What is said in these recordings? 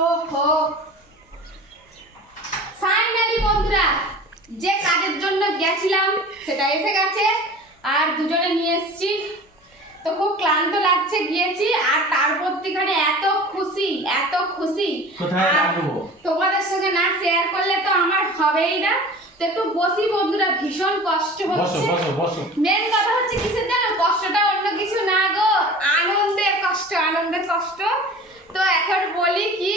ওহো, ফাইনালি বন্ধুরা যে কাজের জন্য গেছিলাম সেটা এসে গেছে আর দুজনে নিয়ে এসেছি। তো খুব ক্লান্ত লাগছে, গিয়েছি আর তারপর এখানে এত খুশি তোমাদের সঙ্গে না শেয়ার করলে তো আমার হবেই না। তো একটু বসি বন্ধুরা, ভীষণ কষ্ট হচ্ছে। মেন কথা হচ্ছে কিসের জানো, কষ্টটা অন্য কিছু না গো, আনন্দের কষ্ট। তো এখন বলি কি,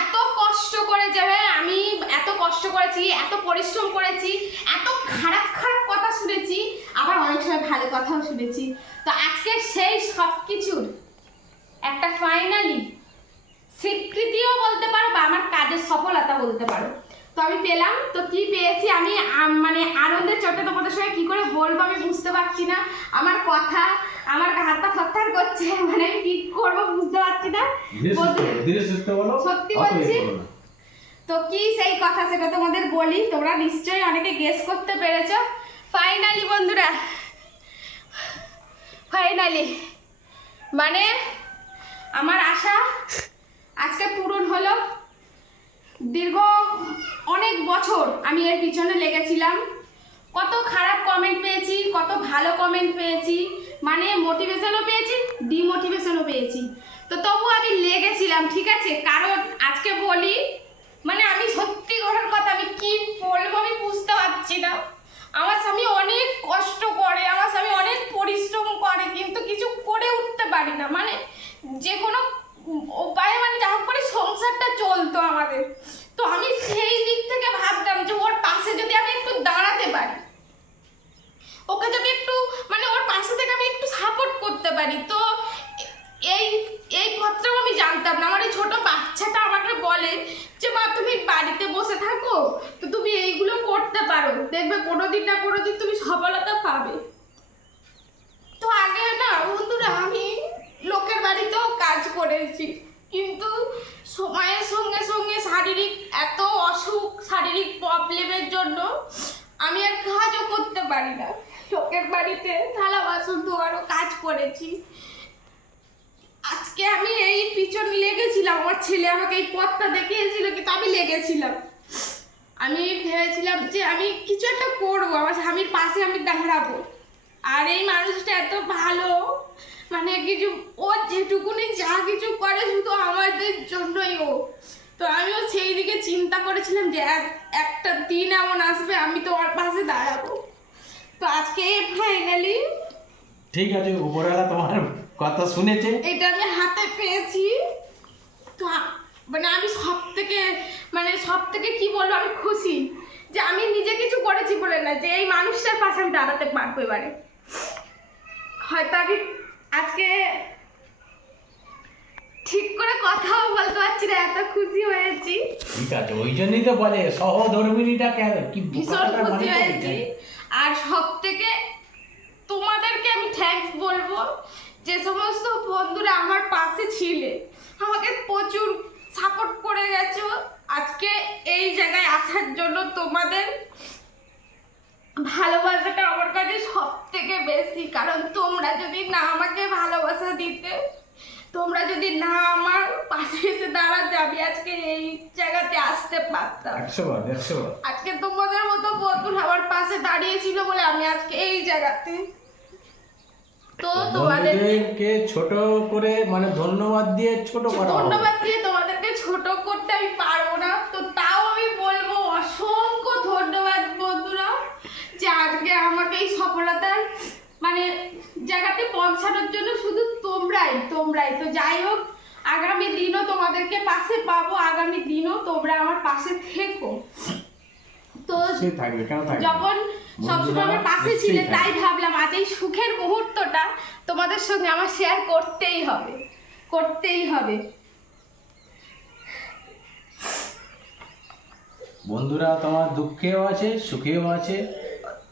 এত কষ্ট করে যাবে, আমি এত কষ্ট করেছি, এত পরিশ্রম করেছি, এত খারাপ কথা শুনেছি, আবার অনেক সময় ভালো কথাও শুনেছি। তো আজকে সেই সব কিছুর একটা ফাইনালি স্বীকৃতিও বলতে পারো বা আমার কাজের সফলতা বলতে পারো। তো আমি পেলাম। তো কি পেয়েছি আমি মানে আনন্দের চোটে তোমাদের সঙ্গে কি করে বলবো আমি বুঝতে পারছি না। আমার কথা, আমার হাতটা থরথর করছে, মানে আমি কি করবো বুঝতে পারছি না। সত্যি বলছি। তো কি সেই কথা সেটা তোমাদের বলি, তোমরা নিশ্চয়ই অনেকে গেস করতে পেরেছো। ফাইনালি বন্ধুরা, ফাইনালি মানে আমার আশা আজকে পূরণ হলো। দীর্ঘ অনেক বছর আমি এর পিছনে লেগেছিলাম, কত খারাপ কমেন্ট পেয়েছি, কত ভালো কমেন্ট পেয়েছি, মানে মোটিভেশনও পেয়েছি, ডিমোটিভেশনও পেয়েছি। তো তবু আমি লেগেছিলাম, ঠিক আছে। কারণ আজকে বলি, মানে আমি সত্যি ঘরের কথা, আমি কি বলবো আমি বুঝতে পারছি না। আমার স্বামী অনেক কষ্ট করে, আমার স্বামী অনেক পরিশ্রম করে, কিন্তু কিছু করে উঠতে পারি না। মানে যে কোনো উপায়ে মানে যা হোক করে সংসারটা চলতো আমাদের। তো আমি সেই দিক থেকে ভাবতাম যে ওর পাশে যদি আমি একটু দাঁড়াতে পারি, ওকে যদি একটু মানে ওর পাশে থেকে আমি একটু সাপোর্ট করতে পারি। তো এই কথাটাও আমি জানতাম না। আমার এই ছোট বাচ্চাটা আমাকে বলে যে মা তুমি বাড়িতে বসে থাকো, তো তুমি এইগুলো করতে পারো, দেখবে কোনোদিন না কোনোদিন তুমি সফলতা পাবে। তো আগে না বন্ধুরা আমি লোকের বাড়িতেও কাজ করেছি, কিন্তু সময়ের সঙ্গে সঙ্গে শারীরিক এত অসুখ, শারীরিক প্রবলেমের জন্য আমি আর কাজও করতে পারি না। লোকের বাড়িতে থালা বাসন ধোয়ারও কাজ করেছি। আজকে আমি এই পিছন লেগেছিলাম, আমার ছেলে আমাকে এই পথটা দেখিয়েছিল, কিন্তু আমি লেগেছিলাম। আমি ভেবেছিলাম যে আমি কিছু একটা করবো, আমার স্বামীর পাশে আমি দাঁড়াবো। আর এই মানুষটা এত ভালো, মানে কিছু ও যেটুকুনি যা কিছু করে শুধু আমাদের জন্যই ও। তো আমিও সেই দিকে চিন্তা করেছিলাম যে একটা দিন এমন আসবে আমি তোমার পাশে দাঁড়াবো। তো আজকে ফাইনালি ঠিক আছে, উপরওয়ালা তোমার কথা শুনেছে, এটা আমি হাতে পেয়েছি। তো মানে আমি সব থেকে কি বলবো, আমি খুশি যে আমি নিজে কিছু করেছি বলে না, যে এই মানুষটার পাশে আমি দাঁড়াতে পারবো এবারে। হয়তো আমি আজকে ঠিক করে কথাও বলতে পারছি না, এত খুশি হয়েছি। ঠিক আছে, ওই জন্যই তো বলে সহধর্মিণীটা কেন কি ভীষণ খুশি হয়েছি। আর সব থেকে তোমাদেরকে আমি থ্যাঙ্কস বলবো, যে সমস্ত বন্ধুরা আমার পাশে ছিলে, আমাকে প্রচুর সাপোর্ট করে গেছো। আজকে এই জায়গায় আসার জন্য তোমাদের ভালোবাসাটা আমার কাছে সব থেকে বেশি। কারণ তোমরা যদি না আমাকে ভালোবাসা দিতে, তোমরা যদি না আমার পাশে এসে দাঁড়াতে, আমি আজকে এই জায়গাতে আসতে পারতাম। 100 বার। আজকে তোমাদের মতো বন্ধুরা আমার পাশে দাঁড়িয়েছিল বলে আমি আজকে এই জায়গাতে। তো তোমাদেরকে ছোট করে মানে ধন্যবাদ দিয়ে তোমাদেরকে ছোট করতে আমি পারবো না। তো তাও আমি বলবো অসংখ্য ধন্যবাদ বন্ধুরা, যে আজকে আমাকে এই সফলতার মানে জায়গাতে পৌঁছানোর জন্য শুধু তোমরাই। তো যাই হোক, আগামী দিনও তোমাদেরকে পাশে পাবো, আগামী দিনও তোমরা আমার পাশে থেকো। তো যখন সবসময় আমার পাশে ছিলে, তাই ভাবলাম আজ এই সুখের মুহূর্তটা তোমাদের সঙ্গে আমার শেয়ার করতেই হবে। বন্ধুরা তোমার দুঃখেও আছে, সুখেও আছে,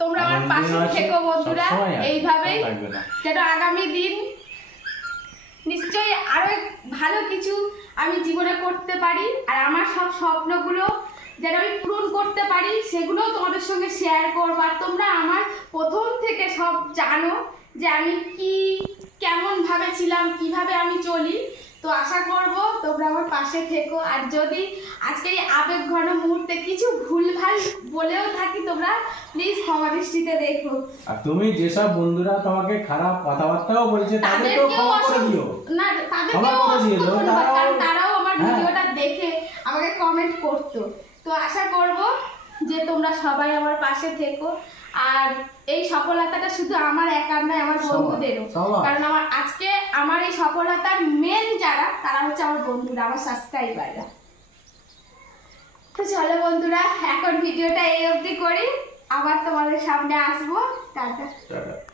তোমরা আমার পাশে থেকো বন্ধুরা, এইভাবেই যেন আগামী দিন নিশ্চয়ই আরো ভালো কিছু আমি জীবনে করতে পারি। আর আমার সব স্বপ্নগুলো যেন আমি পূরণ করতে পারি, সেগুলোও তোমাদের সঙ্গে শেয়ার করবো। আর তোমরা আমার প্রথম থেকে সব জানো যে আমি কেমন ভাবে ছিলাম, কিভাবে আমি চলি। তো আশা করব তোমরা আমার পাশে থেকো, আর যদি আজকের এই আবেগ ঘন মুহূর্তে কিছু ভুলভাল বলেও থাকি তোমরা প্লিজ ক্ষমা দৃষ্টিতে দেখো। আর তুমি যেসব বন্ধুরা তোমাকে খারাপ কথাবার্তাও বলছে তাদেরকেও তাদেরকেও ক্ষমা করে দিও। না ক্ষমা তাদেরকেও করে দিয়ে অসংখ্য দাও, ধন্যবাদ, তারাও- কারণ তারাও আমার হ্যাঁ। ভিডিওটা দেখে আমাকে কমেন্ট করতো। তো আশা করব যে তোমরা সবাই আমার পাশে থেকো, আর এই সফলতাটা শুধু আমার একার নয়, আমার সবার, বন্ধুদেরও। সবার। কারণ আজকে আমার এই সফলতার মেন যারা, তারা হচ্ছে আমার বন্ধুরা, আমার সাবস্ক্রাইবাররা। তো চলো বন্ধুরা, এখন ভিডিওটা এই অবধি করি, আবার তোমাদের সামনে আসবো। টাটা। টাটা।